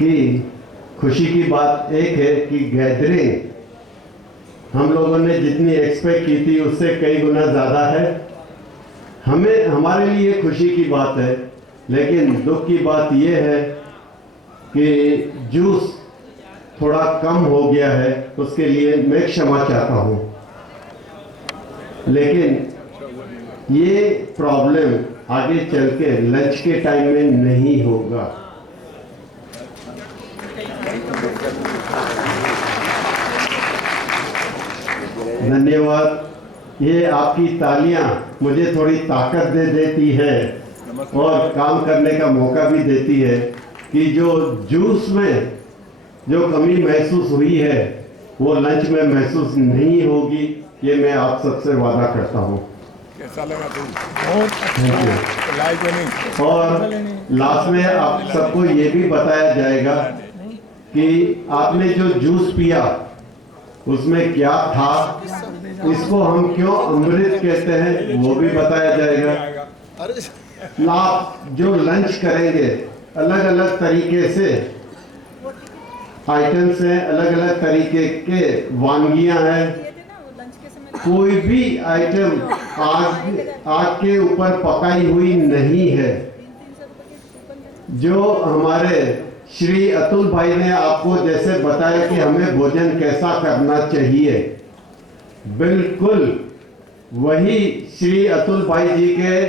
कि खुशी की बात एक है कि गैदरिंग हम लोगों ने जितनी एक्सपेक्ट की थी उससे कई गुना ज़्यादा है। हमारे लिए खुशी की बात है, लेकिन दुख की बात यह है कि जूस थोड़ा कम हो गया है, उसके लिए मैं क्षमा चाहता हूँ। लेकिन ये प्रॉब्लम आगे चल के लंच के टाइम में नहीं होगा। धन्यवाद। ये आपकी तालियां मुझे थोड़ी ताकत दे देती है और काम करने का मौका भी देती है कि जो जूस में जो कमी महसूस हुई है वो लंच में महसूस नहीं होगी। ये मैं आप सबसे वादा करता हूँ। कैसा लगा तुम? और लास्ट में आप सबको ये भी बताया जाएगा कि आपने जो जूस पिया उसमें क्या था, इसको हम क्यों अमृत कहते हैं वो भी बताया जाएगा। आप जो लंच करेंगे अलग अलग तरीके से आइटम्स हैं, अलग अलग तरीके के वांगियां हैं। कोई भी आइटम आग के ऊपर पकाई हुई नहीं है। जो हमारे श्री अतुल भाई ने आपको जैसे बताया कि हमें भोजन कैसा करना चाहिए, बिल्कुल वही श्री अतुल भाई जी के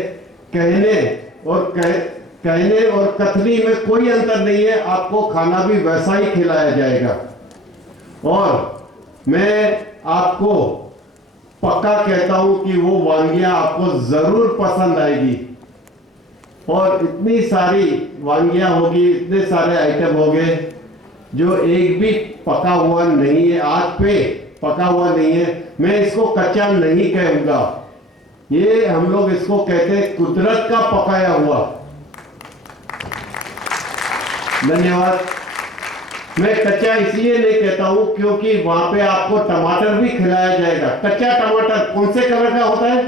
कहने और कथनी में कोई अंतर नहीं है। आपको खाना भी वैसा ही खिलाया जाएगा। और मैं आपको पक्का कहता हूं कि वो वांगियां आपको जरूर पसंद आएगी। और इतनी सारी वांगियां होगी, इतने सारे आइटम होंगे जो एक भी पका हुआ नहीं है, आग पे पका हुआ नहीं है। मैं इसको कच्चा नहीं कहूंगा, ये हम लोग इसको कहते हैं कुदरत का पकाया हुआ। धन्यवाद। मैं कच्चा इसलिए नहीं कहता हूं क्योंकि वहां पे आपको टमाटर भी खिलाया जाएगा। कच्चा टमाटर कौन से कलर का होता है?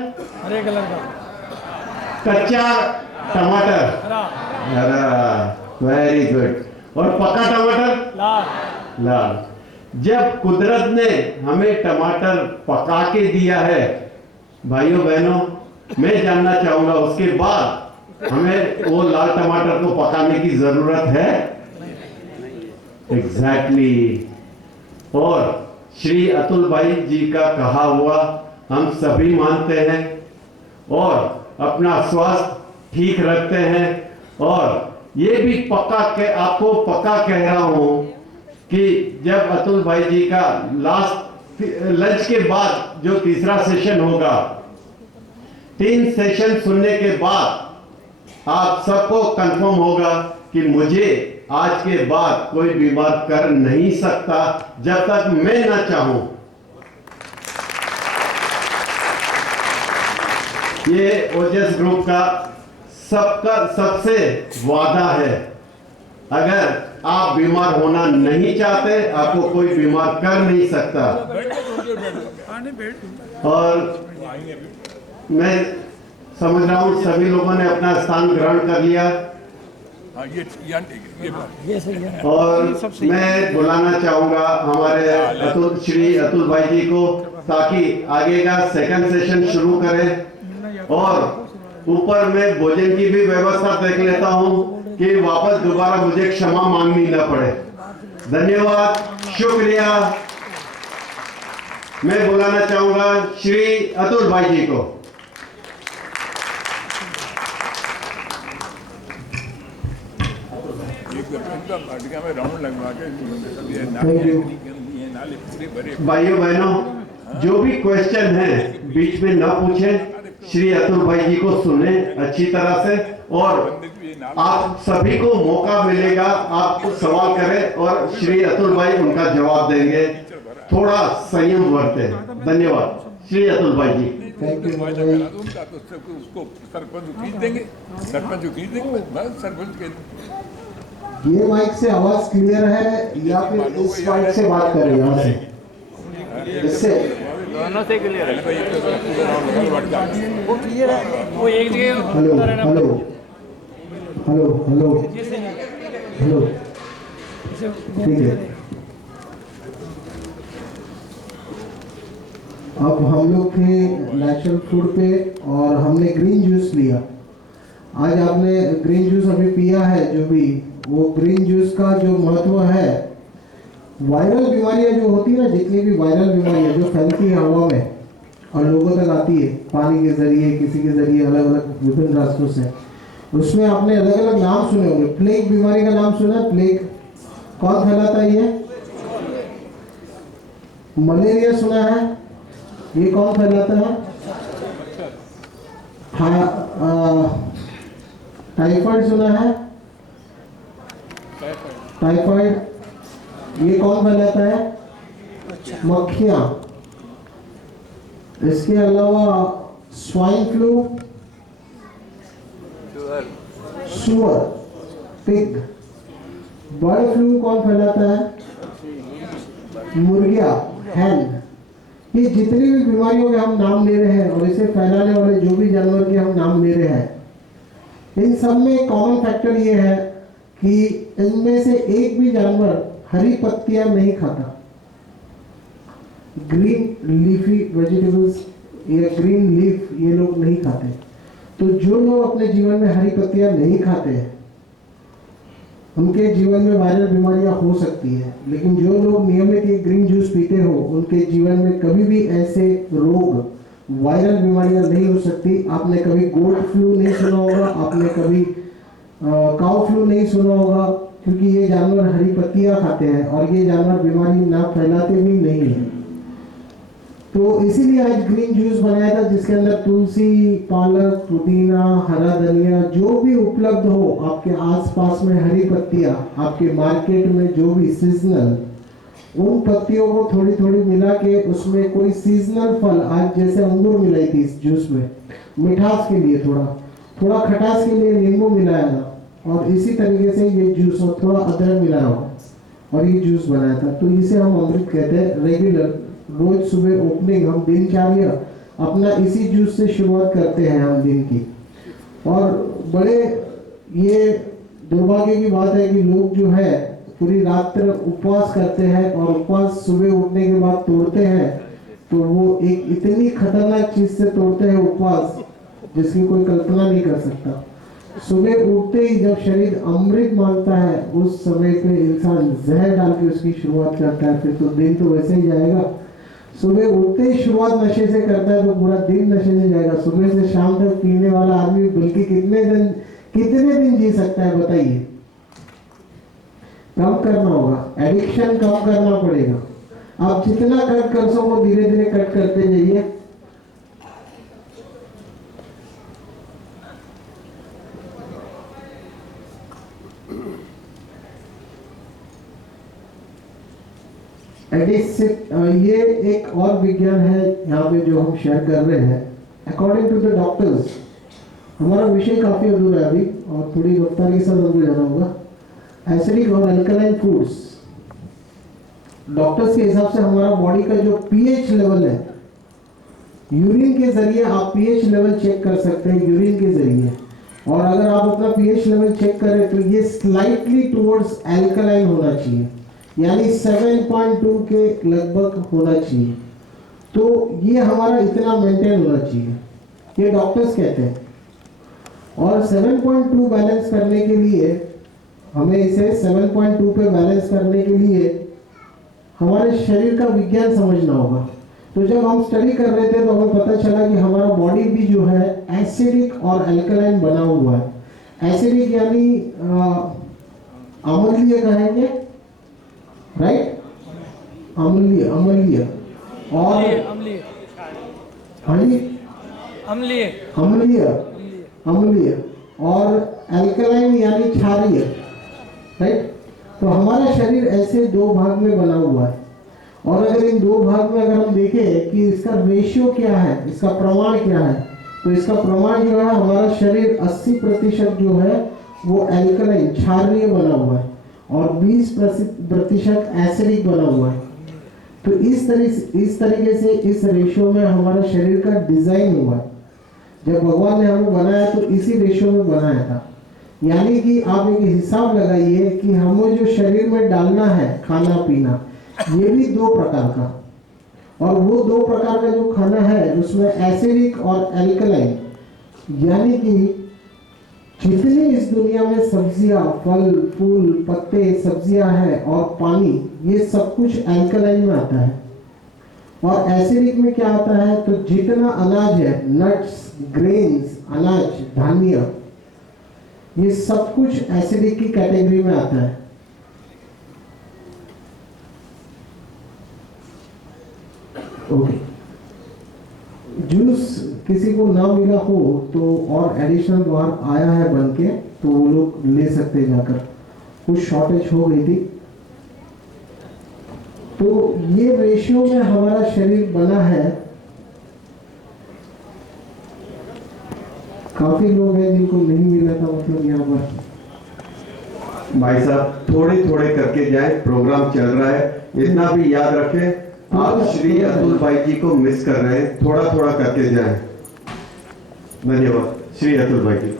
हरे कलर का कच्चा टमाटर, हरा। Very good. और पका टमाटर लाल। लाल। जब कुदरत ने हमें टमाटर पका के दिया है भाइयों बहनों, मैं जानना चाहूंगा उसके बाद हमें वो लाल टमाटर को पकाने की जरूरत है? एग्जैक्टली। और श्री अतुल भाई जी का कहा हुआ हम सभी मानते हैं और अपना स्वास्थ्य ठीक रखते हैं। और ये भी आपको पक्का कह रहा हूं कि जब अतुल भाई जी का लास्ट लंच के बाद जो तीसरा सेशन होगा, 3 सेशन सुनने के बाद आप सबको कंफर्म होगा कि मुझे आज के बाद कोई बीमार कर नहीं सकता जब तक मैं ना चाहूं। ये ओजस ग्रुप का सबसे वादा है। अगर आप बीमार होना नहीं चाहते, आपको कोई बीमार कर नहीं सकता। और मैं समझ रहा हूं सभी लोगों ने अपना स्थान ग्रहण कर लिया। और मैं बुलाना चाहूंगा हमारे श्री अतुल भाई जी को, ताकि आगे का सेकंड सेशन शुरू करें। और ऊपर में भोजन की भी व्यवस्था देख लेता हूं कि वापस दोबारा मुझे क्षमा मांगनी न पड़े। धन्यवाद, शुक्रिया। मैं बुलाना चाहूंगा श्री अतुल भाई जी को। भाइयों बहनों, जो भी क्वेश्चन है बीच में ना पूछें, श्री अतुल भाई जी को सुने अच्छी तरह से। और आप सभी को मौका मिलेगा, आप सवाल करें और श्री अतुल भाई उनका जवाब देंगे। थोड़ा संयम बरतें। धन्यवाद श्री अतुल भाई जी। Thank you. उसको सरपंच खींच देंगे, बस सरपंच के ये माइक से आवाज क्लियर है या फिर इस माइक से बात कर रहे हैं? यहाँ से, इससे दोनों से क्लियर है। वो क्लियर है, वो एक जगह। Hello hello hello hello hello ठीक है। अब हम लोग थे नेचुरल फूड पे और हमने ग्रीन जूस लिया। आज आपने ग्रीन जूस अभी पिया है, जो भी वो ग्रीन जूस का जो महत्व है, वायरल बीमारियां जो होती है ना, जितनी भी वायरल बीमारियां जो फैलती है हवा में और लोगों तक आती है पानी के जरिए, किसी के जरिए, अलग अलग विभिन्न रास्तों से, उसमें आपने अलग अलग नाम सुने होंगे। प्लेग बीमारी का नाम सुना है? प्लेग कौन फैलाता है ये? मलेरिया सुना है? ये कौन फैलाता है? टाइफाइड सुना है? टाइफाइड ये कौन फैलाता है? मक्खियां। इसके अलावा स्वाइन फ्लू, सुअर, पिग। बर्ड फ्लू कौन फैलाता है? मुर्गिया, हैन। ये जितनी भी बीमारियों के हम नाम ले रहे हैं और इसे फैलाने वाले जो भी जानवर के हम नाम ले रहे हैं, इन सब में कॉमन फैक्टर ये है कि इनमें से एक भी जानवर हरी पत्तियां नहीं खाता। ग्रीन लीफी वेजिटेबल्स या ग्रीन लीफ ये लोग नहीं खाते। तो जो लोग अपने जीवन में हरी पत्तियां नहीं खाते हैं, उनके जीवन में वायरल बीमारियां हो सकती है। लेकिन जो लोग नियमित ये ग्रीन जूस पीते हो, उनके जीवन में कभी भी ऐसे रोग, वायरल बीमारियां नहीं हो सकती। आपने कभी गोट फ्लू नहीं सुना होगा, आपने कभी काउ फ्लू नहीं सुना होगा, क्योंकि ये जानवर हरी पत्तियां खाते हैं और ये जानवर बीमारी ना फैलाते भी नहीं है। तो इसीलिए आज ग्रीन जूस बनाया था, जिसके अंदर तुलसी, पालक, पुदीना, हरा धनिया, जो भी उपलब्ध हो आपके आसपास में, हरी पत्तियां आपके मार्केट में जो भी सीजनल, उन पत्तियों को थोड़ी थोड़ी मिला के उसमें कोई सीजनल फल, आज जैसे अंगूर मिलाई थी इस जूस में, मिठास के लिए थोड़ा खटास के लिए नींबू मिलाया था, और इसी तरीके से ये जूस और थोड़ा अदरक मिलाया हो और ये जूस बनाया था। तो इसे हम अमृत कहते हैं। रेगुलर रोज सुबह ओपनिंग, हम दिनचर्या अपना इसी जूस से शुरुआत करते हैं हम दिन की। और बड़े ये दुर्भाग्य की बात है कि लोग जो है पूरी रात्र उपवास करते हैं और उपवास सुबह उठने के बाद तोड़ते हैं, तो वो एक इतनी खतरनाक चीज से तोड़ते हैं उपवास, जिसकी कोई कल्पना नहीं कर सकता। सुबह उठते ही जब शरीर अमृत मांगता है, उस समय पे इंसान जहर डाल के उसकी शुरुआत करता है, फिर तो दिन तो वैसे ही जाएगा। सुबह उठते ही शुरुआत नशे से करता है तो पूरा दिन नशे से जाएगा। सुबह से शाम तक पीने वाला आदमी बल्कि कितने दिन जी सकता है बताइए? कम करना होगा, एडिक्शन कम करना पड़ेगा। आप जितना कट कर सको धीरे धीरे कट करते जाइए। ये एक और विज्ञान है यहाँ पे जो हम शेयर कर रहे हैं। अकॉर्डिंग टू द डॉक्टर्स, हमारा विषय काफी अधूरा है अभी और थोड़ी रफ्तार के साथ हमको जाना होगा। एसिडिक और अल्कलाइन फूड्स, डॉक्टर्स के हिसाब से हमारा बॉडी का जो पीएच लेवल है, यूरिन के जरिए आप पीएच लेवल चेक कर सकते हैं, यूरिन के जरिए। और अगर आप अपना पीएच लेवल चेक करें तो ये स्लाइटली टुवर्ड्स अल्कलाइन होना चाहिए, यानी 7.2 के लगभग होना चाहिए। तो ये हमारा इतना मेंटेन होना चाहिए, ये डॉक्टर्स कहते हैं। और 7.2 बैलेंस करने के लिए हमें इसे 7.2 पे बैलेंस करने के लिए हमारे शरीर का विज्ञान समझना होगा। तो जब हम स्टडी कर रहे थे तो हमें पता चला कि हमारा बॉडी भी जो है एसिडिक और अल्कलाइन बना हुआ है। एसिडिक यानी अम्लीय कहेंगे, राइट? अम्लीय और अम्लीय और अल्कलाइन यानी क्षारीय, राइट? तो हमारा शरीर ऐसे दो भाग में बना हुआ है। और अगर इन दो भाग में अगर हम देखें कि इसका रेशियो क्या है, इसका प्रमाण क्या है, तो इसका प्रमाण जो है हमारा शरीर 80% जो है वो अल्कलाइन क्षारीय बना हुआ है और 20% एसिडिक बना हुआ है। तो इस तरीके से इस रेशियो में हमारा शरीर का डिजाइन हुआ है। जब भगवान ने हमें बनाया तो इसी रेशियो में बनाया था। यानी कि आप एक हिसाब लगाइए कि हमें जो शरीर में डालना है खाना पीना, ये भी 2 प्रकार का, और वो 2 प्रकार का जो खाना है उसमें एसिडिक और एल्कलाइन, यानी कि जितनी इस दुनिया में सब्जियां, फल फूल, पत्ते, सब्जियां हैं और पानी, ये सब कुछ एल्कलाइन में आता है। और एसिडिक में क्या आता है, तो जितना अनाज है, नट्स, ग्रेन्स, अनाज, धान्य, ये सब कुछ एसिडिक की कैटेगरी में आता है। ओके, जूस किसी को ना मिला हो तो और एडिशनल बाहर आया है बन के, तो वो लोग ले सकते हैं जाकर, कुछ शॉर्टेज हो गई थी। तो ये रेशियो में हमारा शरीर बना है। काफी लोग हैं जिनको नहीं मिला था, मतलब यहाँ पर भाई साहब थोड़े थोड़े करके जाए, प्रोग्राम चल रहा है, इतना भी याद रखें आप श्री अतुल भाई जी को मिस कर रहे हैं, थोड़ा थोड़ा करके जाएं। धन्यवाद श्री अतुल भाई जी।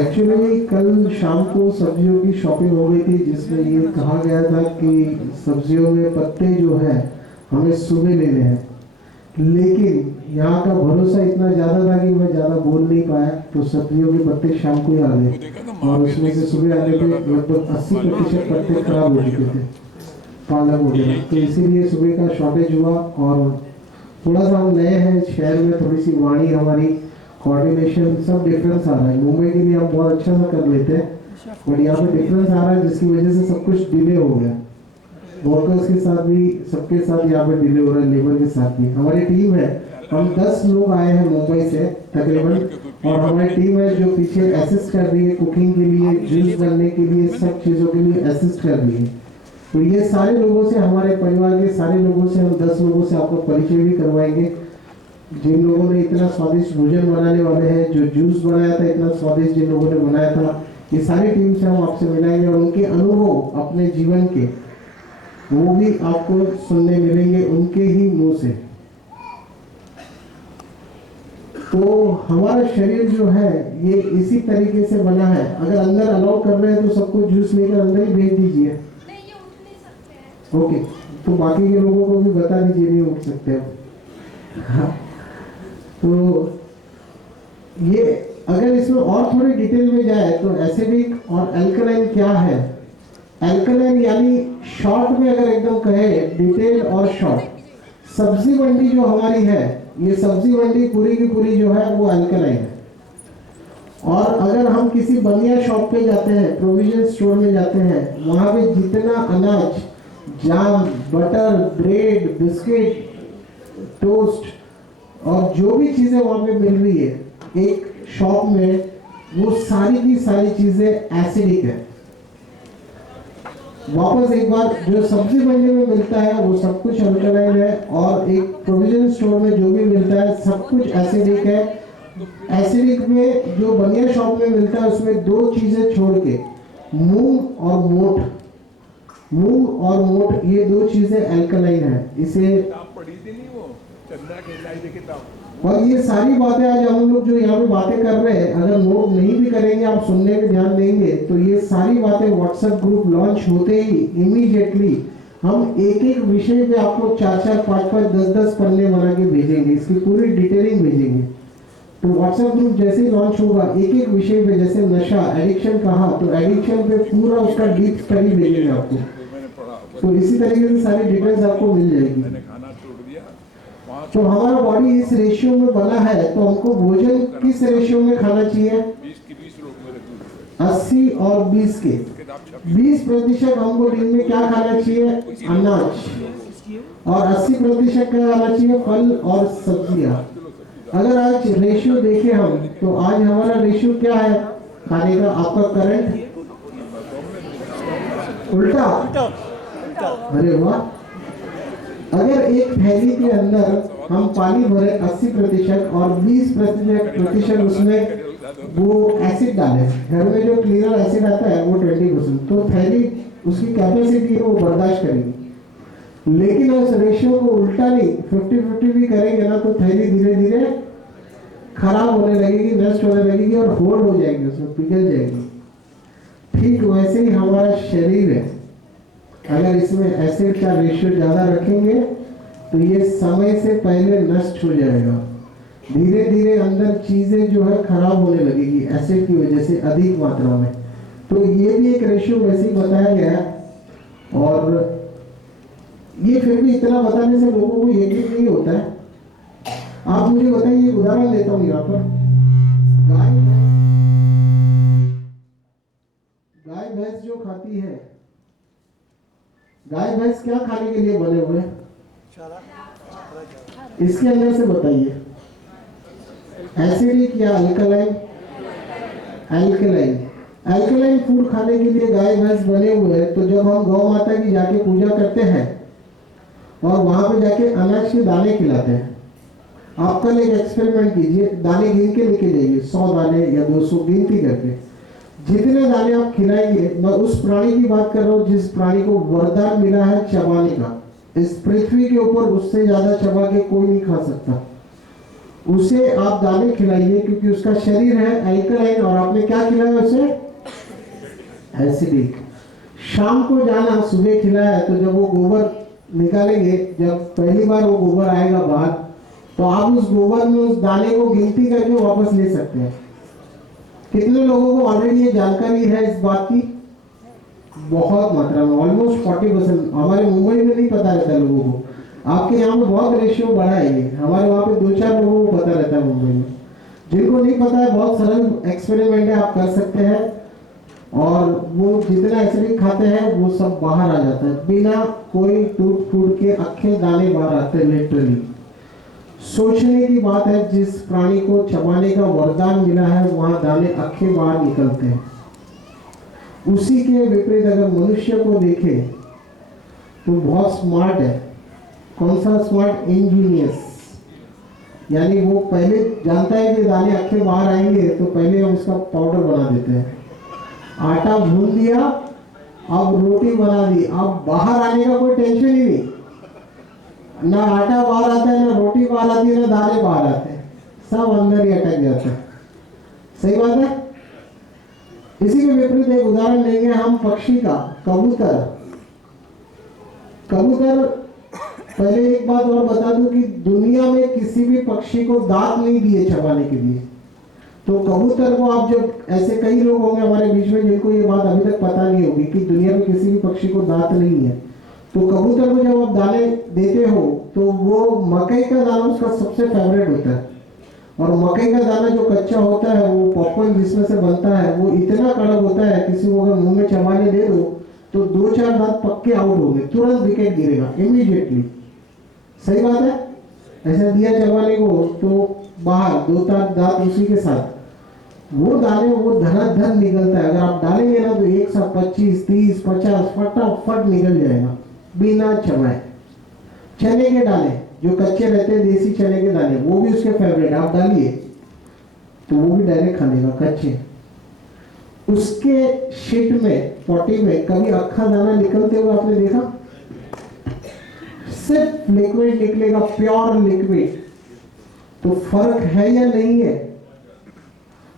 एक्चुअली कल शाम को सब्जियों की शॉपिंग हो गई थी, जिसमें ये कहा गया था कि सब्जियों में पत्ते जो है हमें सुबह लेने हैं, लेकिन यहाँ का भरोसा इतना ज़्यादा था कि मैं ज़्यादा बोल नहीं पाया, तो सब्जियों के पत्ते शाम को ही आ गए, और उसमें से सुबह आने पे लगभग 80% पत्ते खराब हो चुके थे, पालक वगैरह, तो इसीलिए सुबह का शॉर्टेज हुआ। और थोड़ा सा हम नए हैं शहर में, थोड़ी सी वाणी हमारी कोऑर्डिनेशन सब डिफरेंस आ रहा है। मुंबई के लिए हम बहुत अच्छा सा कर लेते हैं, बट यहाँ पे डिफरेंस आ रहा है, जिसकी वजह से सब कुछ डिले हो गया। वर्कर्स के साथ भी, सबके साथ यहाँ पे डिले हो रहा है, लेबर के साथ भी। हमारी टीम है, हम 10 लोग आए हैं मुंबई से तकरीबन, और हमारी टीम है जो पीछे असिस्ट कर रही है कुकिंग के लिए, जूस बनने के लिए, सब चीज़ों के लिए असिस्ट कर रही है। तो ये सारे लोगों से, हमारे परिवार के सारे लोगों से, हम 10 लोगों से आपको परिचय भी करवाएंगे, जिन लोगों ने इतना स्वादिष्ट भोजन बनाने वाले हैं, जो जूस बनाया था इतना स्वादिष्ट जिन लोगों ने बनाया था, ये सारी टीम से हम आपसे मिलाएंगे, और उनके अनुभव अपने जीवन के वो भी आपको सुनने मिलेंगे उनके ही मुंह से। तो हमारा शरीर जो है ये इसी तरीके से बना है। अगर अंदर अलाउ कर रहे हैं तो सबको जूस लेकर अंदर ही भेज दीजिए। ओके, तो बाकी के लोगों को भी बता दीजिए नहीं उठ सकते अब। हाँ, तो ये अगर इसमें और थोड़ी डिटेल में जाए तो एसिडिक और अल्कलाइन क्या है। अल्कलाइन यानी शॉर्ट में अगर एकदम कहे, डिटेल और शॉर्ट, सब्जी मंडी जो हमारी है, ये सब्जी मंडी पूरी की पूरी जो है वो अल्कलाइन है। और अगर हम किसी बनिया शॉप पे जाते हैं, प्रोविजन स्टोर में जाते हैं, वहां पे जितना अनाज, जाम, बटर, ब्रेड, बिस्किट, टोस्ट और जो भी चीजें वहां पे मिल रही है एक शॉप में, वो सारी की सारी चीजें एसिडिक है। वापस एक बार, जो सब्जी मंडी में मिलता है वो सब कुछ अल्कलाइन है, और एक प्रोविजन स्टोर में जो भी मिलता है सब कुछ एसिडिक है। एसिडिक में जो बनिया शॉप में मिलता है उसमें 2 चीजें छोड़ के, मूंग और मोठ, मूंग और मोठ, ये 2 चीजें अल्कलाइन है। इसे पढ़ी थी नहीं वो चंदा के किताब। और ये सारी बातें आज हम लोग जो यहाँ पे बातें कर रहे हैं, अगर नोट नहीं भी करेंगे, आप सुनने में ध्यान देंगे, तो ये सारी बातें व्हाट्सएप ग्रुप लॉन्च होते ही इमीडिएटली हम एक एक विषय पे आपको 4-4, 5-5, 10-10 पन्ने बना के भेजेंगे, इसकी पूरी डिटेलिंग भेजेंगे। तो व्हाट्सएप ग्रुप जैसे ही लॉन्च होगा, एक एक विषय पे, जैसे नशा, एडिक्शन कहा, तो एडिक्शन पे पूरा उसका डीप स्टडी भेजेंगे आपको। तो इसी तरीके से सारी डिटेल्स आपको मिल जाएगी। तो हमारा बॉडी इस रेशियो में बना है, तो हमको भोजन किस रेशियो में खाना चाहिए? 80 और 20 के 20% हमको दिन में क्या खाना चाहिए? अनाज, और 80% क्या खाना चाहिए? फल और सब्जियां। अगर आज रेशियो देखें हम, तो आज हमारा रेशियो क्या है खाने का? आपका करंट उल्टा। अरे वाह! अगर एक थैली के अंदर हम पानी भरे 80% और 20% उसमें वो एसिड डाले, घर में जो क्लीनर एसिड आता है वो 20%, तो थैली उसकी कैपेसिटी है वो बर्दाश्त करेगी। लेकिन उस रेशियो को उल्टा नहीं 50-50 भी करेंगे ना तो थैली धीरे धीरे खराब होने लगेगी, नष्ट होने लगेगी और होल्ड हो जाएगी, उसमें पिघल जाएगी। ठीक वैसे ही हमारा शरीर है, अगर इसमें एसिड का रेशियो ज्यादा रखेंगे तो ये समय से पहले नष्ट हो जाएगा। धीरे धीरे अंदर चीजें जो है खराब होने लगेगी एसिड की वजह से अधिक मात्रा में। तो ये भी एक रेशियो वैसे ही बताया गया है। और ये फिर भी इतना बताने से लोगों को यकीन नहीं होता है। आप मुझे बताइए, एक उदाहरण देता हूँ यहाँ पर। गाय भैंस जो खाती है, गाय भैंस क्या खाने के लिए बने हुए हैं? इसके अंदर से बताइए, एसिडिक या अल्कलाइन? अल्कलाइन। अल्कलाइन फूड खाने के लिए गाय भैंस बने हुए हैं। तो जब हम गौ माता की जाके पूजा करते हैं और वहां पे जाके अनाज के दाने खिलाते हैं, आप कल एक एक्सपेरिमेंट कीजिए, दाने गिन के लेके जाइए, 100 दाने या 200 गिनती करके। जितने दाने आप खिलाएंगे, मैं उस प्राणी की बात कर रहा हूँ जिस प्राणी को वरदान मिला है चबाने का। इस पृथ्वी के ऊपर उससे ज्यादा चबा के कोई नहीं खा सकता। उसे आप दाने खिलाइए क्योंकि उसका शरीर है अल्कलाइन और आपने क्या खिलाया उसे? एसिडिक। शाम को जाना, सुबह खिलाया तो जब वो गोबर निकालेंगे, जब पहली बार वो गोबर आएगा बाहर, तो आप उस गोबर में उस दाने को गिनती करके वापस ले सकते हैं। कितने लोगों को ऑलरेडी ये जानकारी है इस बात की? बहुत मात्रा में, ऑलमोस्ट 40%। हमारे मुंबई में नहीं पता रहता लोगों को, आपके यहाँ पे बहुत रेशियो बढ़ा है ये। हमारे वहाँ पे 2-4 लोगों को पता रहता है मुंबई में। जिनको नहीं पता है, बहुत सरल एक्सपेरिमेंट है, आप कर सकते हैं। और वो जितना एसिडिक खाते हैं वो सब बाहर आ जाता है, बिना कोई टूट फूट के अक्खे दाने बाहर आते हैं लिटरली। सोचने की बात है, जिस प्राणी को चबाने का वरदान मिला है वहां दाने अक्खे बाहर निकलते हैं। उसी के विपरीत अगर मनुष्य को देखें तो बहुत स्मार्ट है। कौन सा स्मार्ट? इंजीनियस। यानी वो पहले जानता है कि दाने अक्खे बाहर आएंगे तो पहले हम इसका पाउडर बना देते हैं। आटा भून दिया, अब रोटी बना दी, अब बाहर आने का कोई टेंशन ही नहीं। ना आटा बाहर आता है, ना रोटी बाहर आती है, ना दाने बाहर आते हैं, सब अंदर ही अटक जाता है। सही बात है। इसी के विपरीत एक उदाहरण लेंगे हम पक्षी का, कबूतर। कबूतर, पहले एक बात और बता दूं कि दुनिया में किसी भी पक्षी को दांत नहीं दिए चबाने के लिए। तो कबूतर को आप जब, ऐसे कई लोग होंगे हमारे बीच में जिनको ये बात अभी तक पता नहीं होगी कि दुनिया में किसी भी पक्षी को दांत नहीं है। तो कबूतर को जब आप दाने देते हो तो वो मकई का दाना उसका सबसे फेवरेट होता है। और मकई का दाना जो कच्चा होता है, वो पॉपकॉर्न जिसमें से बनता है, वो इतना कड़क होता है, किसी को अगर मुंह में चबाने दे दो तो 2-4 दांत पक्के आउट होंगे, तुरंत विकेट गिरेगा इमीडिएटली। सही बात है। ऐसा दिया चबाने को तो बाहर 2-4 दांत उसी के साथ, वो दाने वो धनाधन निकलता है। अगर आप डालेंगे ना तो 125, 30, 50 फटाफट निकल जाएगा बिना चबाए। चने के दाने जो कच्चे रहते हैं, देसी चने के दाने, वो भी उसके फेवरेट, आप डालिए तो वो भी डायरेक्ट खा लेगा कच्चे। उसके शीट में, पोटी में कभी अक्खा दाना निकलते हुए आपने देखा? सिर्फ लिक्विड निकलेगा, प्योर लिक्विड। तो फर्क है या नहीं है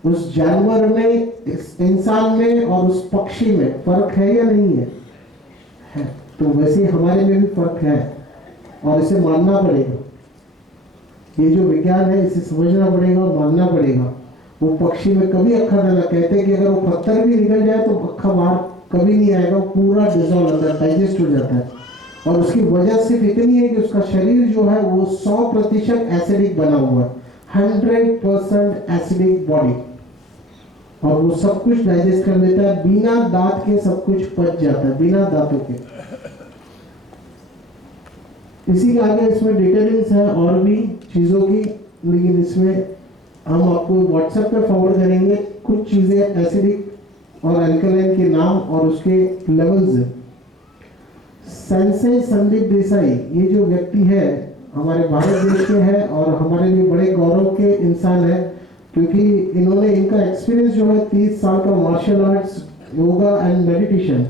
उस जानवर में, इस इंसान में और उस पक्षी में? फर्क है या नहीं है? है। तो वैसे हमारे में भी फर्क है और इसे मानना पड़ेगा। ये जो विज्ञान है इसे समझना पड़ेगा और मानना पड़ेगा। वो पक्षी में कभी अक्खा दाना, कहते हैं कि अगर वो पत्थर भी निकल जाए तो अक्खा बाहर कभी नहीं आएगा, पूरा डिजॉल्व होता है, डाइजेस्ट हो जाता है। और उसकी वजह सिर्फ इतनी है कि उसका शरीर जो है वो 100% एसिडिक बना हुआ है, 100% एसिडिक बॉडी। और वो सब कुछ डाइजेस्ट कर लेता है, बिना दांत के सब कुछ पच जाता है, बिना दांतों के। इसी के आगे इसमें डिटेलिंग्स है और भी चीजों की, लेकिन इसमें हम आपको व्हाट्सएप पे फॉरवर्ड करेंगे कुछ चीजें एसिडिक और अल्कलाइन के नाम और उसके लेवल्स। सेंसे संदीप देसाई, ये जो व्यक्ति है हमारे भारत देश के है और हमारे लिए बड़े गौरव के इंसान है, क्योंकि इन्होंने, इनका एक्सपीरियंस जो है 30 साल का martial arts, yoga and meditation,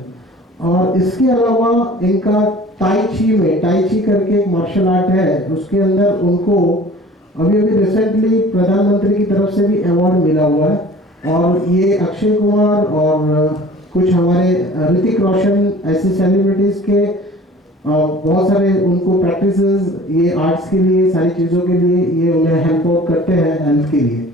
और इसके अलावा इनका टाई ची करके एक मार्शल आर्ट है, उसके अंदर उनको अभी रिसेंटली प्रधानमंत्री की तरफ से भी अवार्ड मिला हुआ है। और ये अक्षय कुमार और कुछ हमारे ऋतिक रोशन ऐसे सेलिब्रिटीज के बहुत सारे उनको प्रैक्टिसेस ये आर्ट्स के लिए, सारी चीज़ों के लिए ये उन्हें हेल्प आउट करते हैं हेल्थ के लिए।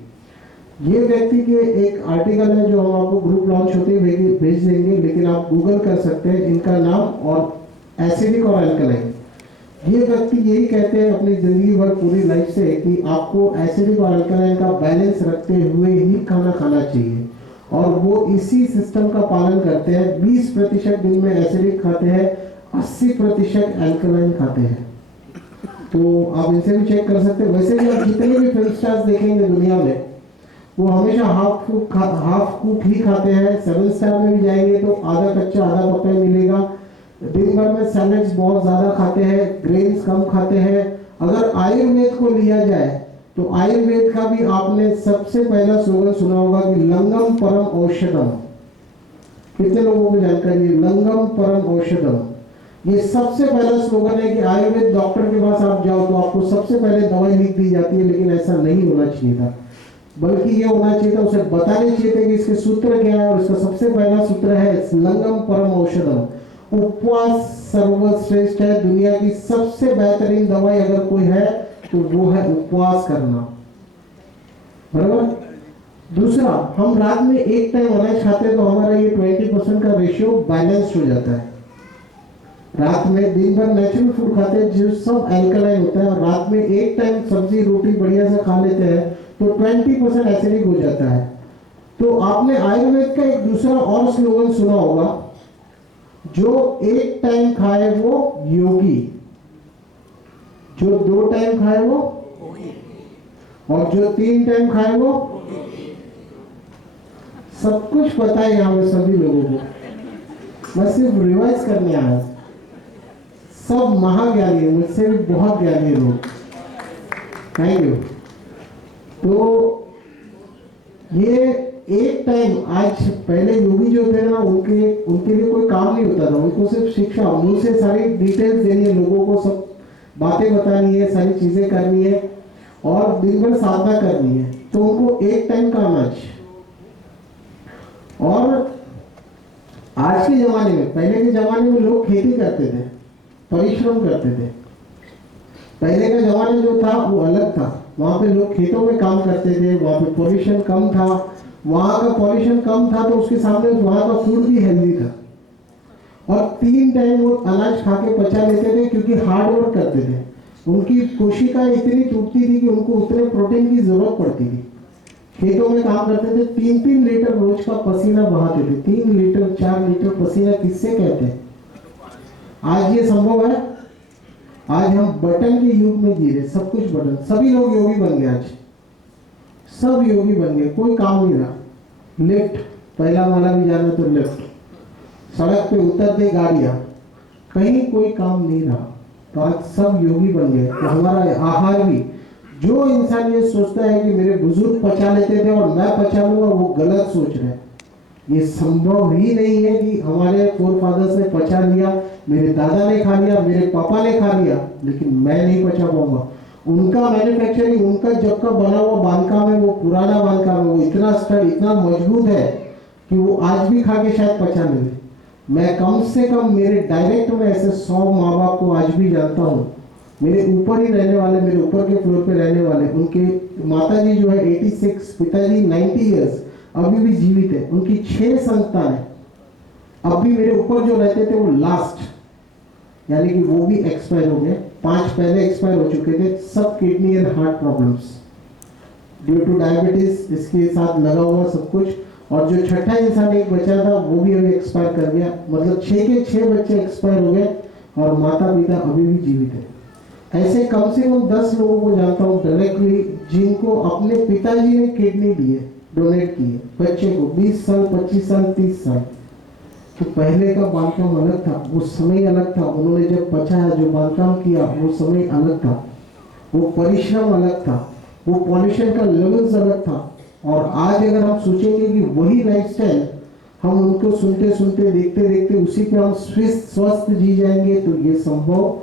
ये व्यक्ति के एक आर्टिकल है जो हम आपको ग्रुप लॉन्च होते ही भेज देंगे, लेकिन आप गूगल कर सकते हैं इनका नाम और एसिडिक और अल्कलाइन। ये व्यक्ति यही कहते हैं अपनी जिंदगी भर पूरी लाइफ से कि आपको एसिडिक और अल्कलाइन का बैलेंस रखते हुए ही खाना खाना चाहिए, और वो इसी सिस्टम का पालन करते हैं। 20% दिन में एसिडिक खाते हैं, 80% अल्कलाइन खाते हैं। तो आप इनसे भी चेक कर सकते हैं। वैसे भी आप जितने भी फिल्म स्टार्स देखेंगे दुनिया में, वो हमेशा हाफ कुक ही खाते हैं। 7 स्टार में भी जाएंगे तो आधा कच्चा आधा पका मिलेगा। दिन भर में सैलेड्स बहुत ज़्यादा खाते हैं, ग्रेन्स कम खाते हैं। अगर आयुर्वेद को लिया जाए तो आयुर्वेद का भी आपने सबसे पहला स्लोगन सुना होगा कि लंगम परम औषधम। कितने लोगों को जानकारी है लंगम परम औषधम? ये सबसे पहला स्लोगन है कि आयुर्वेद डॉक्टर के पास आप जाओ तो आपको सबसे पहले दवाई लिख दी जाती है, लेकिन ऐसा नहीं होना चाहिए था। बल्कि ये होना चाहिए था, उसे बताने चाहिए थे कि इसके सूत्र क्या है। और इसका सबसे पहला सूत्र है लंगम परम औषधम। उपवास सर्वश्रेष्ठ है। दुनिया की सबसे बेहतरीन दवाई अगर कोई है तो वो है उपवास करना, बराबर। दूसरा, हम रात में एक टाइम अनाज खाते हैं तो हमारा ये 20% का रेशियो बैलेंस हो जाता है। रात में दिन भर नेचुरल फूड खाते हैं जो सब एल्कलाइन होता है, और रात में एक टाइम सब्जी रोटी बढ़िया से खा लेते हैं तो 20% एसिडिक हो जाता है। तो आपने आयुर्वेद का एक दूसरा और स्लोगन सुना होगा, जो एक टाइम खाए वो योगी, जो 2 टाइम खाए वो, और जो 3 टाइम खाए वो। सब कुछ पता है यहाँ पे सभी लोगों को, मैं सिर्फ रिवाइज करने आया। सब महाज्ञानी है, मुझसे भी बहुत ज्ञानी लोग। Thank you. तो ये एक टाइम, आज पहले योगी जो थे ना, उनके लिए कोई काम नहीं होता था, उनको सिर्फ शिक्षा, मुंह से सारी डिटेल्स देनी है लोगों को, सब बातें बतानी है, सारी चीजें करनी है और दिन भर साधना करनी है। तो उनको एक टाइम का अनाज। और आज के जमाने में, पहले के जमाने में लोग खेती करते थे, परिश्रम करते थे। पहले का जमाना जो था वो अलग था। वहां पे लोग खेतों में काम करते थे, वहां पे पॉल्यूशन कम था। वहां का पॉल्यूशन कम था तो उसके सामने वहां का फूड भी हेल्दी था। और 3 टाइम वो अनाज खा के पचा लेते थे, क्योंकि हार्ड वर्क करते थे। उनकी कोशिकाएं इतनी टूटती थी कि उनको उतने प्रोटीन की जरूरत पड़ती थी। खेतों में काम करते थे, 3-3 लीटर रोज का पसीना बहाते थे। 3 लीटर 4 लीटर पसीना किससे कहते हैं? आज ये संभव है? आज हम बटन के युग में जी रहे, सब कुछ बटन। सभी लोग योगी बन गए, आज सब योगी बन गए, कोई काम नहीं रहा। लिफ्ट, पहला वाला भी जाना तो लिफ्ट, सड़क पे उतरते गाड़ियां, कहीं कोई काम नहीं रहा। तो आज सब योगी बन गए। तो हमारा आहार भी, जो इंसान ये सोचता है कि मेरे बुजुर्ग पचा लेते थे और मैं पचा लूंगा, वो गलत सोच रहे हैं। ये संभव ही नहीं है कि हमारे फोरफादर्स ने पचा लिया, मेरे दादा ने खा लिया, मेरे पापा ने खा लिया, लेकिन मैं नहीं पचा पाऊंगा। उनका मैन्युफैक्चरिंग, उनका जब का बना हुआ बांधकाम है, वो पुराना बांधकाम है, वो इतना स्ट्रॉन्ग, इतना मजबूत है कि वो आज भी खा के शायद पचा नहीं। मैं कम से कम मेरे डायरेक्ट में ऐसे 100 माँ बाप को आज भी जानता हूँ, मेरे ऊपर ही रहने वाले, मेरे ऊपर के फ्लोर पे रहने वाले। उनके माताजी जो है 86, पिताजी 90 इयर्स, अभी भी जीवित है। उनकी 6 संतान है। अभी मेरे ऊपर जो रहते थे वो लास्ट, यानी कि वो भी एक्सपायर हो गए। 5 पहले एक्सपायर हो चुके थे। सब kidney and heart problems due two diabetes, इसके साथ लगा हुआ सब कुछ। और जो छठा इंसान एक बचा था वो भी अभी एक्सपायर कर गया। मतलब 6 के 6 बच्चे एक्सपायर हो गए और माता पिता अभी भी जीवित है। ऐसे कम से कम 10 लोगों को जानता हूँ डायरेक्टली, जिनको अपने पिताजी ने किडनी दिए, डोनेट किए बच्चे को। 20 साल, 25 साल, 30 साल। तो पहले का बांधकाम अलग था, वो समय अलग था। उन्होंने जब पचाया, जो बांधकाम किया, वो समय अलग था, वो परिश्रम अलग था, वो पॉल्यूशन का लेवल्स अलग था। और आज अगर हम सोचेंगे कि वही लाइफस्टाइल हम उनको सुनते सुनते देखते देखते उसी पे हम स्वस्थ जी जाएंगे, तो ये संभव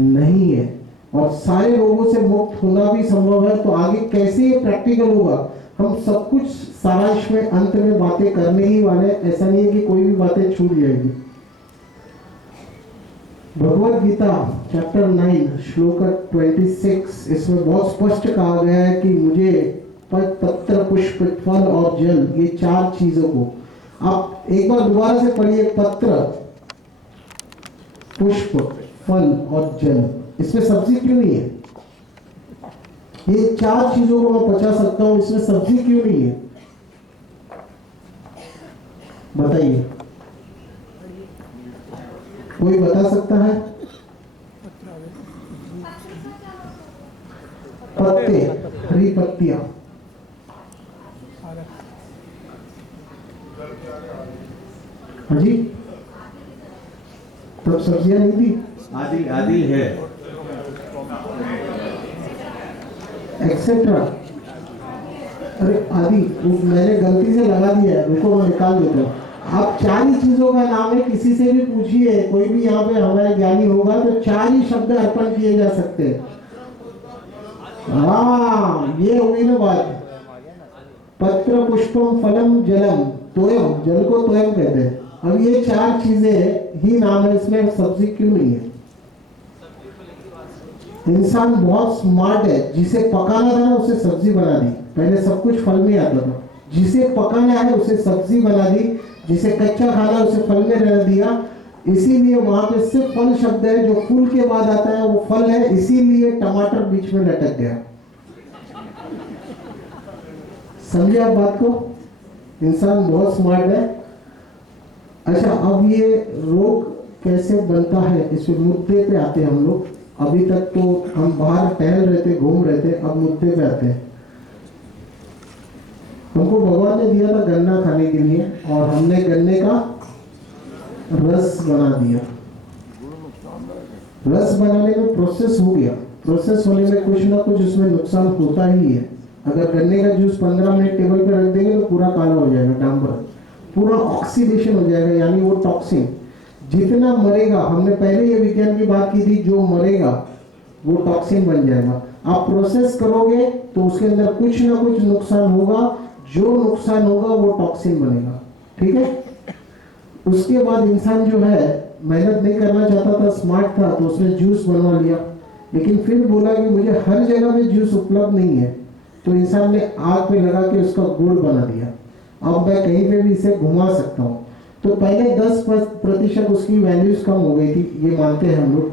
नहीं है। और सारे रोगों से मुक्त होना भी संभव है, तो आगे कैसे ये प्रैक्टिकल होगा, हम सब कुछ सारांश में अंत में बातें करने ही वाले। ऐसा नहीं है कि कोई भी बातें छूट जाएगी। भगवद गीता चैप्टर 9 श्लोक 26, इसमें बहुत स्पष्ट कहा गया है कि मुझे पत्र, पुष्प, फल और जल, ये 4 चीजों को आप एक बार दोबारा से पढ़िए। पत्र, पुष्प, फल और जल, इसमें सब्जी क्यों नहीं है? ये 4 चीजों को मैं बचा सकता हूं, इसमें सब्जी क्यों नहीं है? बताइए, कोई बता सकता है? पत्ते, हरी पत्तियां, हाँ जी, तब सब्जियां नहीं थी, आदि आदि है, एक्सेट्रा। अरे आदि मैंने गलती से लगा दिया है, रुको मैं निकाल देता हूँ। आप 4 ही चीजों का नाम है, किसी से भी पूछिए, कोई भी यहाँ पे हमारे ज्ञानी होगा तो 4 ही शब्द अर्पण किए जा सकते हैं। हाँ, ये हुई ना बात। पत्र, पुष्पम, फलम, जलम, तोयम, जल को तोयम कहते हैं। अब ये 4 चीजें ही नाम है, इसमें सब्जी क्यों नहीं है? इंसान बहुत स्मार्ट है, जिसे पकाना था ना उसे सब्जी बना दी। पहले सब कुछ फल में आता था, जिसे पकाना है उसे सब्जी बना दी, जिसे कच्चा खाना है उसे फल में रह दिया। इसीलिए वहां पे सिर्फ फल शब्द है, जो फूल के बाद आता है वो फल है, इसीलिए टमाटर बीच में लटक गया। समझे आप बात को? इंसान बहुत स्मार्ट है। अच्छा, अब ये रोग कैसे बनता है, इस मुद्दे पे आते हैं हम लोग। अभी तक तो हम बाहर टहल रहे थे, घूम रहे थे, अब मुद्दे पे आते हैं। हमको भगवान ने दिया था गन्ना खाने के लिए, और हमने गन्ने का रस बना दिया। रस बनाने में प्रोसेस हो गया, प्रोसेस होने में कुछ ना कुछ उसमें नुकसान होता ही है। अगर गन्ने का जूस 15 मिनट टेबल पे रख देंगे तो पूरा काला हो जाएगा, डांबर, पूरा ऑक्सीडेशन हो जाएगा, यानी वो टॉक्सिन जितना मरेगा, हमने पहले ये विज्ञान की बात की थी, जो मरेगा वो टॉक्सिन बन जाएगा। आप प्रोसेस करोगे तो उसके अंदर कुछ ना कुछ नुकसान होगा, जो नुकसान होगा वो टॉक्सिन बनेगा। ठीक है? उसके बाद इंसान जो है मेहनत नहीं करना चाहता था, स्मार्ट था, तो उसने जूस बनवा लिया, लेकिन फिर बोला कि मुझे हर जगह में जूस उपलब्ध नहीं है, तो इंसान ने आग पे लगा के उसका गुड़ बना दिया। अब मैं कहीं पे भी इसे घुमा सकता हूँ। तो पहले 10% उसकी वैल्यूज कम हो गई थी, ये मानते हैं हम लोग,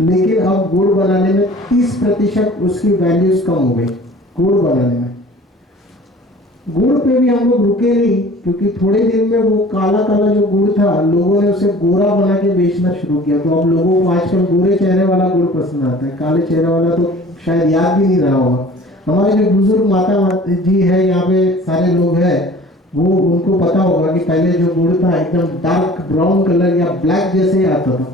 लेकिन अब गुड़ बनाने में 30% उसकी वैल्यूज कम हो गई। गुड़ बनाने में, गुड़ पे भी हम लोग रुके नहीं, क्योंकि थोड़े दिन में वो काला काला जो गुड़ था, लोगों ने उसे गोरा बना के बेचना शुरू किया। तो अब लोगों को आजकल गोरे चेहरे वाला गुड़ पसंद आता है, काले चेहरे वाला तो शायद याद भी नहीं रहा होगा। हमारे जो बुजुर्ग माता जी है, यहाँ पे सारे लोग हैं, वो उनको पता होगा कि पहले जो गुड़ था एकदम डार्क ब्राउन कलर या ब्लैक जैसे ही आता था।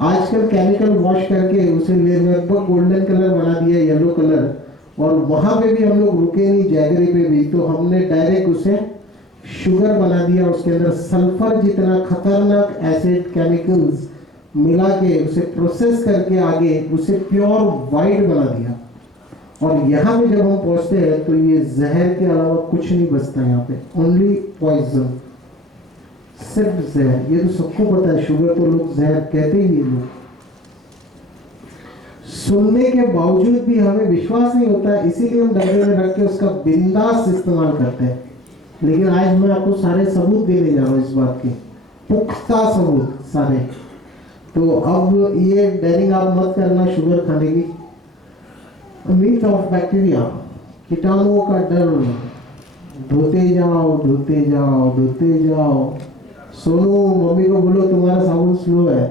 आजकल केमिकल वॉश करके उसे लगभग गोल्डन कलर बना दिया, येलो कलर। और वहां पे भी हम लोग रुके नहीं, जैगरी पे भी, तो हमने डायरेक्ट उसे शुगर बना दिया। उसके अंदर सल्फर जितना खतरनाक एसिड केमिकल्स मिला के उसे प्रोसेस करके आगे उसे प्योर वाइट बना दिया। और यहाँ पे जब हम पहुंचते हैं तो ये जहर के अलावा कुछ नहीं बचता यहाँ पे, ओनली पॉइजन, सिर्फ जहर। ये तो सबको पता है, शुगर तो लोग जहर कहते ही लोग। सुनने के बावजूद भी हमें विश्वास नहीं होता है, इसीलिए हम डब्बे में रख के उसका बिंदास इस्तेमाल करते हैं। लेकिन आज मैं आपको सारे सबूत देने जा रहा हूँ इस बात के, पुख्ता सबूत सारे। तो अब ये डेयरिंग आप मत करना शुगर खाने की। मीट ऑफ बैक्टीरिया, कीटाणुओं का डर, धोते जाओ धोते जाओ धोते जाओ। सोनू मम्मी को बोलो तुम्हारा साबुन स्लो है।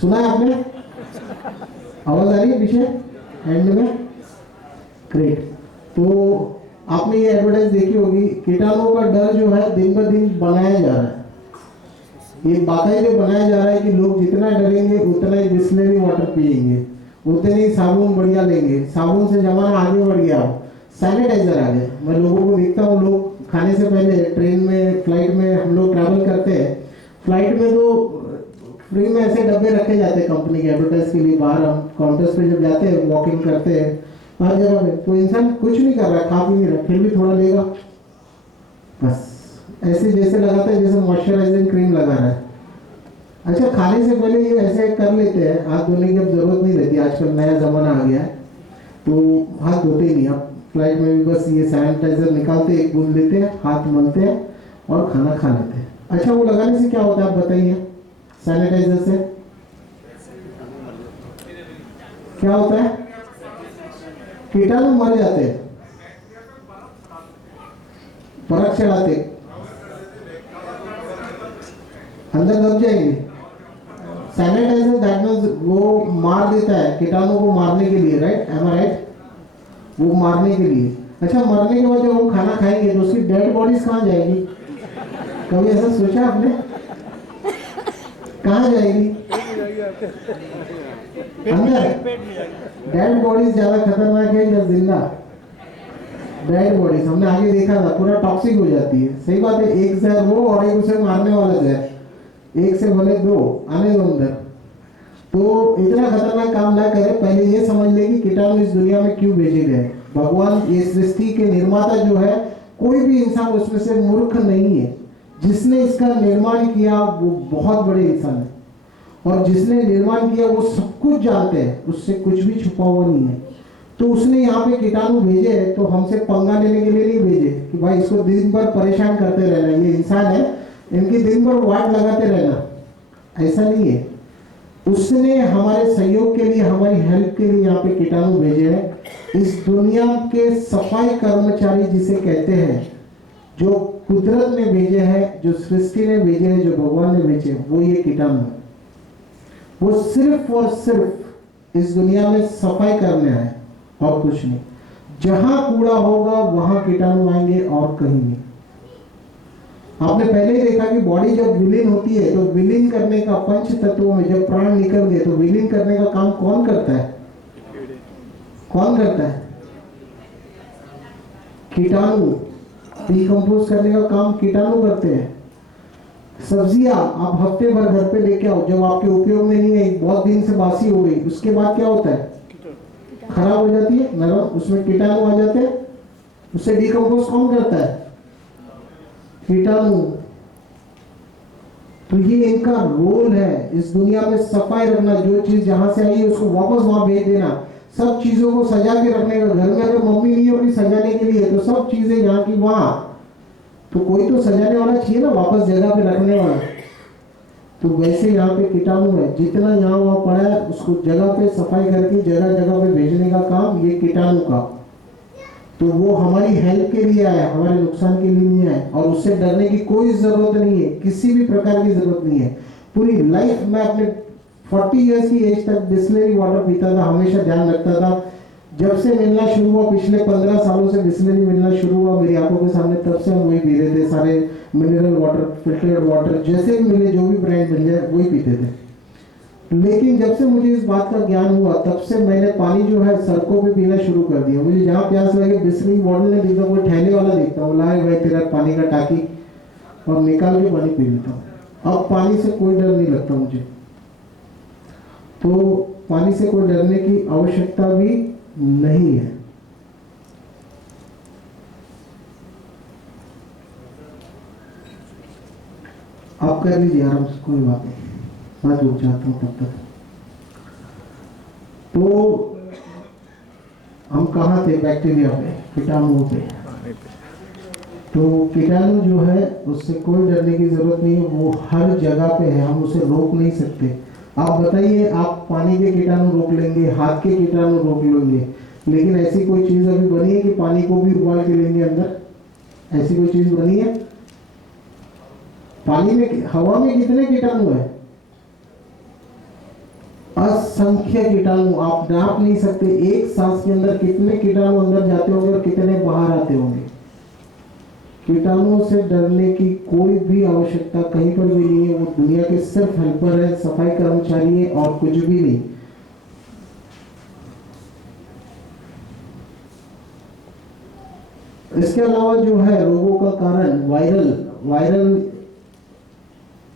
सुना है आपने? आवाज आ रही है पीछे एंड में? ग्रेट। तो आपने ये एडवर्टाइज देखी होगी, कीटाणुओं का डर जो है दिन ब दिन बनाया जा रहा है। ये बाकायदे बनाया जा रहा है कि लोग जितना डरेंगे उतना ही बिस्लेरी वाटर पिएंगे, उतने ही साबुन बढ़िया लेंगे। साबुन से जमाना आगे बढ़ गया, सैनिटाइजर आ गया। मैं लोगों को देखता हूँ, लोग खाने से पहले ट्रेन में, फ्लाइट में हम लोग ट्रैवल करते हैं, फ्लाइट में तो फ्री में ऐसे डब्बे रखे जाते हैं कंपनी के एडवर्टाइज के लिए। बाहर हम काउंटर्स पे जब जाते हैं, वॉकिंग करते हैं हर जगह पे, तो इंसान कुछ नहीं कर रहा, खा पी नहीं रहा, फिर भी थोड़ा लेगा, बस ऐसे जैसे लगाता है जैसे मॉइस्चराइजिंग क्रीम लगा रहा है। अच्छा, खाने से पहले ये ऐसे कर लेते हैं, हाथ धोने की अब जरूरत नहीं रहती, आजकल नया जमाना आ गया है, तो हाथ धोते ही नहीं। अब फ्लाइट में भी बस ये सैनिटाइजर निकालते, एक बूंद लेते हैं, हाथ मलते हैं और खाना खा लेते हैं। अच्छा, वो लगाने से क्या होता है आप बताइए? सैनिटाइजर से क्या होता है? कीटाणु मर जाते हैं, परख चढ़ाते, अंदर दब जाएंगे। सैनिटाइजर दैट मींस वो मार देता है कीटाणु को मारने के लिए, राइट? एम आई राइट? वो मारने के लिए। अच्छा, मरने के बाद जब हम खाना खाएंगे तो उसकी डेड बॉडीज कहाँ जाएगी? कभी ऐसा सोचा आपने? कहाँ जाएगी? अंदर। डेड बॉडीज ज्यादा खतरनाक है या जिंदा? डेड बॉडीज हमने आगे देखा था, पूरा टॉक्सिक हो जाती है। सही बात है, एक जहर वो और एक उसे मारने वाला जहर, एक से भले दो, आने दो अंदर। तो इतना खतरनाक काम ना करे, पहले ये समझ ले कि कीटाणु इस दुनिया में क्यों भेजे गए। भगवान, ये सृष्टि के निर्माता जो है, कोई भी इंसान उसमें से मूर्ख नहीं है। जिसने इसका निर्माण किया वो बहुत बड़े इंसान है, और जिसने निर्माण किया वो सब कुछ जानते हैं, उससे कुछ भी छुपा हुआ नहीं है। तो उसने यहाँ पे कीटाणु भेजे हैं, तो हमसे पंगा लेने के लिए नहीं भेजे कि भाई इसको दिन भर परेशान करते रहना, ये इंसान है, इनकी दिन भर वाट लगाते रहना, ऐसा नहीं है। उसने हमारे सहयोग के लिए, हमारी हेल्प के लिए यहाँ पे कीटाणु भेजे हैं। इस दुनिया के सफाई कर्मचारी जिसे कहते हैं, जो कुदरत ने भेजे हैं, जो सृष्टि ने भेजे हैं, जो भगवान ने भेजे हैं, वो ये कीटाणु है। वो सिर्फ और सिर्फ इस दुनिया में सफाई करने आए और कुछ नहीं। जहां कूड़ा होगा वहां कीटाणु आएंगे और कहीं नहीं। आपने पहले ही देखा कि बॉडी जब विलीन होती है, तो विलीन करने का, पंच तत्वों में जब प्राण निकल गए, तो विलीन करने का काम कौन करता है? कौन करता है? कीटाणु। डिकम्पोज करने का काम कीटाणु करते हैं। सब्जियां आप हफ्ते भर घर पे लेके आओ, जब आपके उपयोग में नहीं है, बहुत दिन से बासी हो गई, उसके बाद क्या होता है? खराब हो जाती है, नरम, उसमें कीटाणु आ जाते हैं। उससे डिकम्पोज कौन करता है? कीटाणु। तो ये इनका रोल है इस दुनिया में, सफाई रखना, जो चीज जहां से आई है उसको वापस वहां भेज देना, सब चीजों को सजा के रखने का। घर में अगर मम्मी नहीं होगी सजाने के लिए, तो सब चीजें यहाँ की वहां, तो कोई तो सजाने वाला चाहिए ना, वापस जगह पे रखने वाला। तो वैसे यहाँ पे कीटाणु है, जितना यहाँ वहाँ पड़ा है उसको जगह पे सफाई करके जगह जगह पे भेजने का काम ये कीटाणु का। तो वो हमारी हेल्प के लिए आया, हमारे नुकसान के लिए नहीं आया, और उससे डरने की कोई जरूरत नहीं है, किसी भी प्रकार की जरूरत नहीं है। पूरी लाइफ में अपने 40 इयर्स की एज तक बिस्लरी वाटर पीता था, हमेशा ध्यान रखता था। जब से मिलना शुरू हुआ, पिछले 15 सालों से बिस्लरी मिलना शुरू हुआ मेरी आंखों के सामने, तब से हम वही पी रहे थे। सारे मिनरल वाटर, फिल्टर्ड वाटर, जैसे भी मिले, जो भी ब्रांड मिल जाए वही पीते थे। लेकिन जब से मुझे इस बात का ज्ञान हुआ, तब से मैंने पानी जो है सड़कों पे पीना शुरू कर दिया। मुझे जहाँ प्यास लगे बिस्लरी बॉटल में देखता हूँ, कोई ठहले वाला देखता हूँ, लाए भाई तेरा पानी का टाकी, और निकाल के पानी पी लेता हूँ। अब पानी से कोई डर नहीं लगता मुझे। तो पानी से कोई डरने की आवश्यकता भी नहीं है। आप कर लीजिए आराम से, कोई बात नहीं, मैं रुक जाता हूँ तब तक। तो हम कहाँ थे? बैक्टीरिया पे, कीटाणु पे। तो कीटाणु जो है उससे कोई डरने की जरूरत नहीं है, वो हर जगह पे है, हम उसे रोक नहीं सकते। आप बताइए, आप पानी के कीटाणु रोक लेंगे, हाथ के कीटाणु रोक लेंगे, लेकिन ऐसी कोई चीज अभी बनी है कि पानी को भी उबाल के लेंगे अंदर? ऐसी कोई चीज बनी है? पानी में, हवा में कितने कीटाणु है? असंख्य कीटाणु, आप नाप नहीं सकते। एक सांस के अंदर कितने कीटाणु अंदर जाते होंगे और कितने बाहर आते होंगे। कीटाणुओं से डरने की कोई भी आवश्यकता कहीं पर भी नहीं है। वो दुनिया के सिर्फ हेल्पर है, सफाई कर्मचारी है, और कुछ भी नहीं। इसके अलावा जो है रोगों का कारण वायरल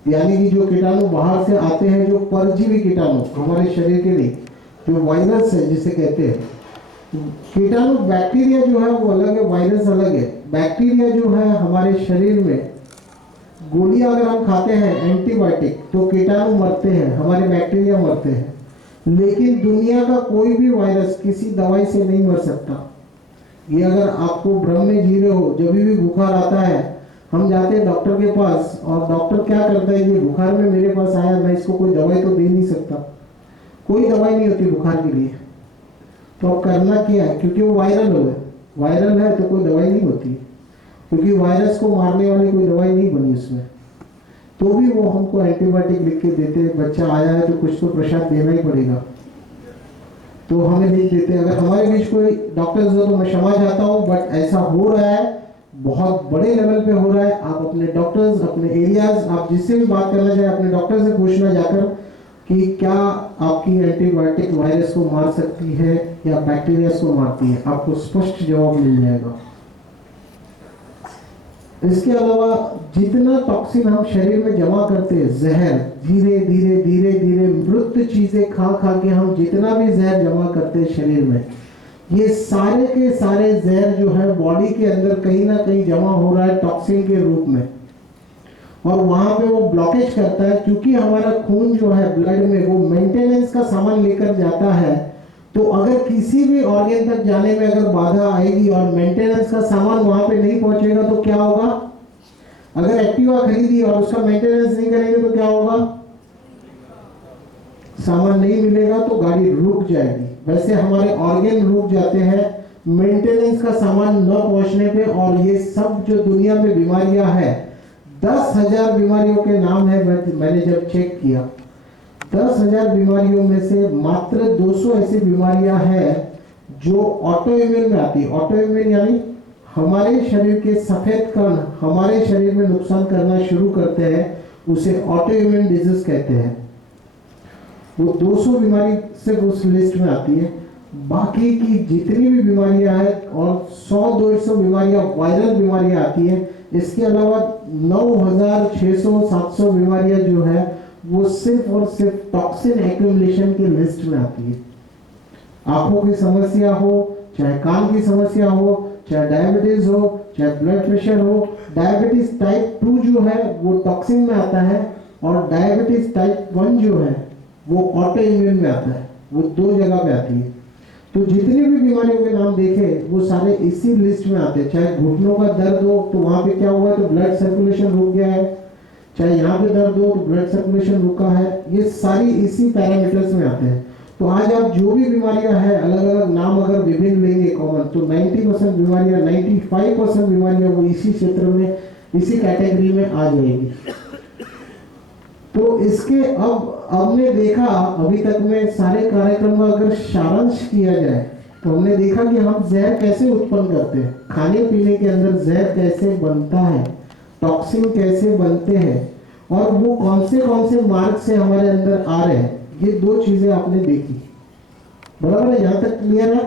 यानी कि जो कीटाणु बाहर से आते हैं, जो परजीवी कीटाणु हमारे शरीर के लिए जो वायरस है जिसे कहते हैं कीटाणु। बैक्टीरिया जो है वो अलग है, वायरस अलग है। बैक्टीरिया जो है हमारे शरीर में गोलियां अगर हम खाते हैं एंटीबायोटिक तो कीटाणु मरते हैं, हमारे बैक्टीरिया मरते हैं। लेकिन दुनिया का कोई भी वायरस किसी दवाई से नहीं मर सकता। ये अगर आपको भ्रम में जी रहे हो, जब भी बुखार आता है हम जाते हैं डॉक्टर के पास और डॉक्टर क्या करता है, ये बुखार में मेरे पास आया, मैं इसको कोई दवाई तो दे नहीं सकता, कोई दवाई नहीं होती बुखार के लिए। तो अब करना क्या है, क्योंकि वो वायरल है तो कोई दवाई नहीं होती, क्योंकि वायरस को मारने वाली कोई दवाई नहीं बनी उसमें। तो भी वो हमको एंटीबायोटिक लिख के देते हैं। बच्चा आया है तो कुछ तो प्रसाद देना ही पड़ेगा, तो हमें लिख देते हैं। अगर हमारे बीच कोई डॉक्टर्स हो तो मैं क्षमा चाहता हूँ, बट ऐसा हो रहा है, बहुत बड़े लेवल पे हो रहा है। आप अपने डॉक्टर्स, अपने एरियाज, आप जिससे भी बात करना चाहें अपने डॉक्टर से पूछना जाकर कि क्या आपकी एंटीबायोटिक वायरस को मार सकती है या बैक्टीरिया को मारती है, आपको स्पष्ट जवाब मिल जाएगा। इसके अलावा जितना टॉक्सिन हम शरीर में जमा करते हैं, जहर धीरे धीरे धीरे धीरे मृत चीजें खा खा के हम जितना भी जहर जमा करते हैं शरीर में, ये सारे के सारे जहर जो है बॉडी के अंदर कहीं ना कहीं जमा हो रहा है टॉक्सिन के रूप में, और वहां पे वो ब्लॉकेज करता है। क्योंकि हमारा खून जो है ब्लड में वो मेंटेनेंस का सामान लेकर जाता है, तो अगर किसी भी ऑर्गन तक जाने में अगर बाधा आएगी और मेंटेनेंस का सामान वहां पे नहीं पहुंचेगा तो क्या होगा। अगर एक्टिवा खरीदी और उसका मेंटेनेंस नहीं करेंगे तो क्या होगा, सामान नहीं मिलेगा तो गाड़ी रुक जाएगी। वैसे हमारे ऑर्गन रुक जाते हैं मेंटेनेंस का सामान न पहुंचने पे। और ये सब जो दुनिया में बीमारियां हैं, 10,000 बीमारियों के नाम है। मैंने जब चेक किया 10,000 बीमारियों में से मात्र 200 ऐसी बीमारियां हैं जो ऑटो इम्यून में आती है। ऑटो इम्यून यानी हमारे शरीर के सफेद कण हमारे शरीर में नुकसान करना शुरू करते हैं, उसे ऑटो इम्यून डिजीज कहते हैं। वो 200 बीमारी सिर्फ उस लिस्ट में आती है। बाकी की जितनी भी बीमारियां हैं और 100-150 बीमारियां वायरल बीमारियां आती हैं। इसके अलावा 9,600-700 बीमारियां जो है वो सिर्फ और सिर्फ टॉक्सिन एक्यूमुलेशन के लिस्ट में आती है। आंखों की समस्या हो, चाहे कान की समस्या हो, चाहे डायबिटीज हो, चाहे ब्लड प्रेशर हो। डायबिटीज टाइप 2 जो है वो टॉक्सिन में आता है, और डायबिटीज टाइप 1 जो है वो ऑटो इम्यून में आता है। वो 2 जगह पे आती है। तो जितनी भी बीमारियों के नाम देखे वो सारे इसी लिस्ट में आते हैं। चाहे घुटनों का दर्द हो तो वहां पे क्या हुआ, तो ब्लड सर्कुलेशन रुक गया है। चाहे यहाँ पे दर्द हो तो ब्लड सर्कुलेशन रुका है। ये सारी इसी पैरामीटर्स में आते हैं। तो आज आप जो भी बीमारियां हैं, अलग अलग नाम अगर विभिन्न लेंगे कॉमन, तो 90% बीमारियां, 95% बीमारियां वो इसी क्षेत्र में, इसी कैटेगरी में आ जाएगी। तो इसके अब हमने देखा अभी तक में सारे कार्यक्रम में अगर सारांश किया जाए तो हमने देखा कि हम जहर कैसे उत्पन्न करते हैं, खाने पीने के अंदर जहर कैसे बनता है, टॉक्सिन कैसे बनते हैं, और वो कौन से मार्ग से हमारे अंदर आ रहे हैं। ये 2 चीजें आपने देखी, बराबर है, यहाँ तक क्लियर है।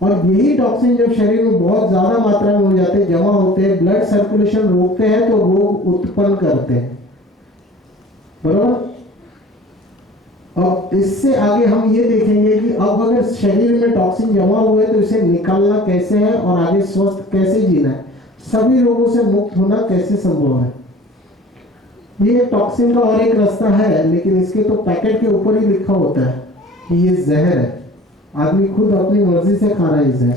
और यही टॉक्सिन जब शरीर में बहुत ज्यादा मात्रा में हो जाते हैं, जमा होते हैं, ब्लड सर्कुलेशन रोकते हैं तो रोग उत्पन्न करते हैं, बराबर। अब इससे आगे हम ये देखेंगे कि अब अगर शरीर में टॉक्सिन जमा हुए तो इसे निकालना कैसे है और आगे स्वस्थ कैसे जीना है, सभी रोगों से मुक्त होना कैसे संभव है। ये टॉक्सिन का और एक रास्ता है, लेकिन इसके तो पैकेट के ऊपर ही लिखा होता है कि ये जहर है। आदमी खुद अपनी मर्जी से खा रहा है जहर।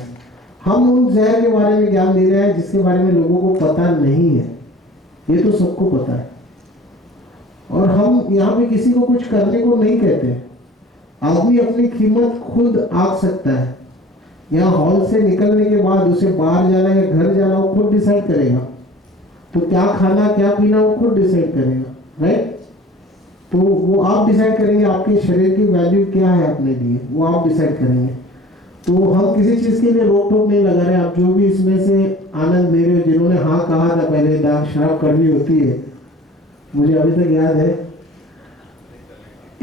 हम उन जहर के बारे में ज्ञान दे रहे हैं जिसके बारे में लोगों को पता नहीं है। ये तो सबको पता है, और हम यहाँ पे किसी को कुछ करने को नहीं कहते। आदमी अपनी कीमत खुद आंक सकता है। यहाँ हॉल से निकलने के बाद उसे बाहर जाना या घर जाना वो खुद डिसाइड करेगा। तो क्या खाना क्या पीना वो खुद डिसाइड करेगा, राइट। तो वो आप डिसाइड करेंगे, आपके शरीर की वैल्यू क्या है अपने लिए, वो आप डिसाइड करेंगे। तो हम किसी चीज के लिए रोक टोक नहीं लगा रहे। आप जो भी इसमें से आनंद ले रहे हो, जिन्होंने हाँ कहा था पहले, शराब कड़वी होती है, मुझे अभी तक याद है।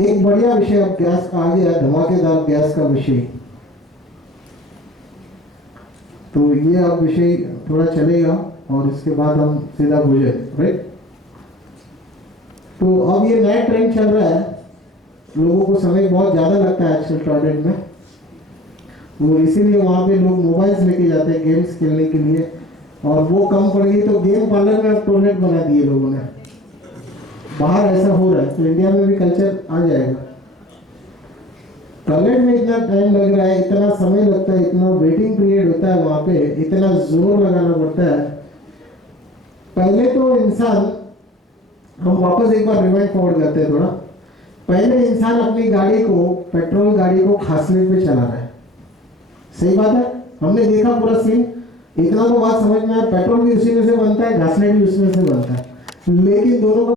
एक बढ़िया विषय अब गैस का आ गया, धमाकेदार गैस का विषय। तो ये अब विषय थोड़ा चलेगा और इसके बाद हम सीधा भोजन, राइट। तो अब ये नया ट्रेंड चल रहा है, लोगों को समय बहुत ज़्यादा लगता है आजकल टॉयलेट में, वो इसीलिए वहाँ पे लोग मोबाइल्स लेके जाते हैं गेम्स खेलने के लिए, और वो कम पड़ गई तो गेम पार्लर में अब टॉयलेट बना दिए लोगों ने। बाहर ऐसा हो रहा है, तो इंडिया में भी कल्चर आ जाएगा। टॉयलेट में इतना टाइम लग रहा है, इतना समय लगता है, इतना वेटिंग पीरियड होता है वहाँ पे, इतना जोर लगाना पड़ता है। पहले तो इंसान, हम वापस एक बार रिवाइंड फॉरवर्ड करते हैं थोड़ा, पहले इंसान अपनी गाड़ी को, पेट्रोल गाड़ी को घासलेट पे चला रहा है, सही बात है, हमने देखा पूरा सीन। इतना तो बात समझ में आया, पेट्रोल भी उसी में से बनता है, घासलेट भी उसमें से बनता है, लेकिन दोनों का